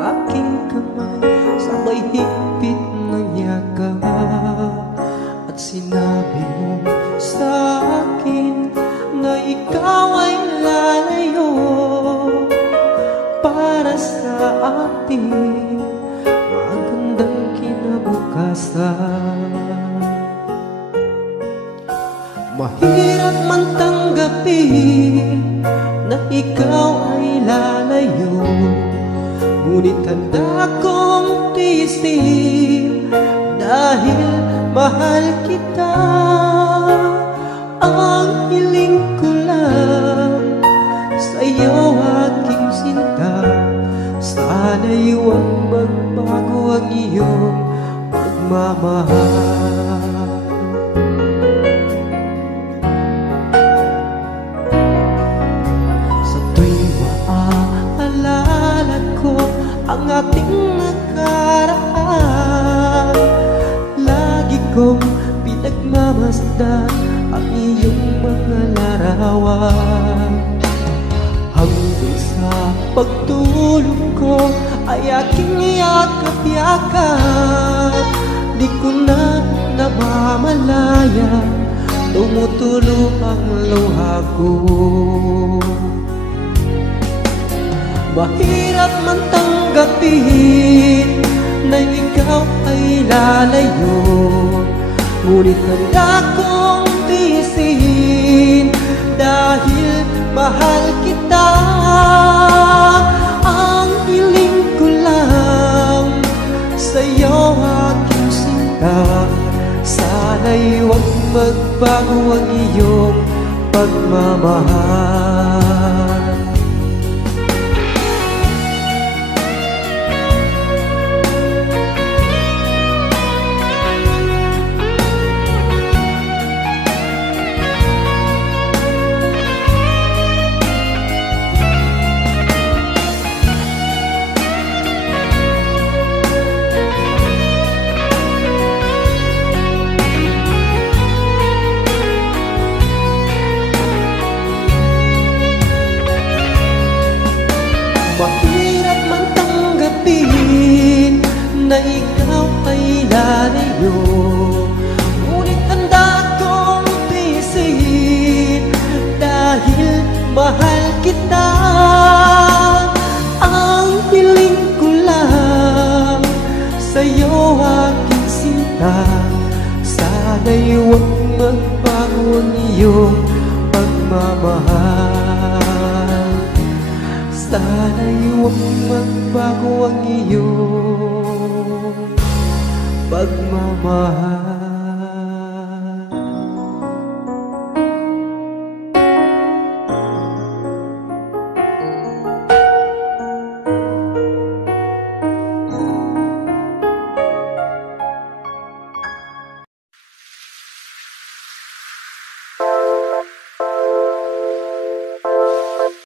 aking kamay, sabay higpit ng yakap. At sinabi mo sa akin na ikaw ay lalayo para sa ating magandang kinabukasan. Mahirap man tanggapin na ikaw ay lalayo, ngunit handa kong tiisin dahil mahal kita. Ang hiling ko lang sa'yo, aking sinta, sana'y huwag magbago ang iyong pagmamahal. Sa tuwing maaalala ko ang ating nakaraan, lagi kong pinagmamasdan ang iyong mga larawan. Hanggang sa pagtulog ko ay aking yakap-yakap, di ko na namamalaya, tumutulo ang luha ko. Mahirap man tanggapin na ikaw ay lalayo, ngunit handa kong tiisin dahil mahal kita. Ang hiling ko lang sa'yo, aking sinta, sana'y huwag magbago ang iyong pagmamahal. Mahirap man tanggapin na ikaw ay lalayo, ngunit handa kong tiisin dahil mahal kita. Ang hiling ko lang sa'yo, aking sinta, sana'y huwag magbago ang iyong pagmamahal. Sana'y huwag magbago ang iyong pagmamahal.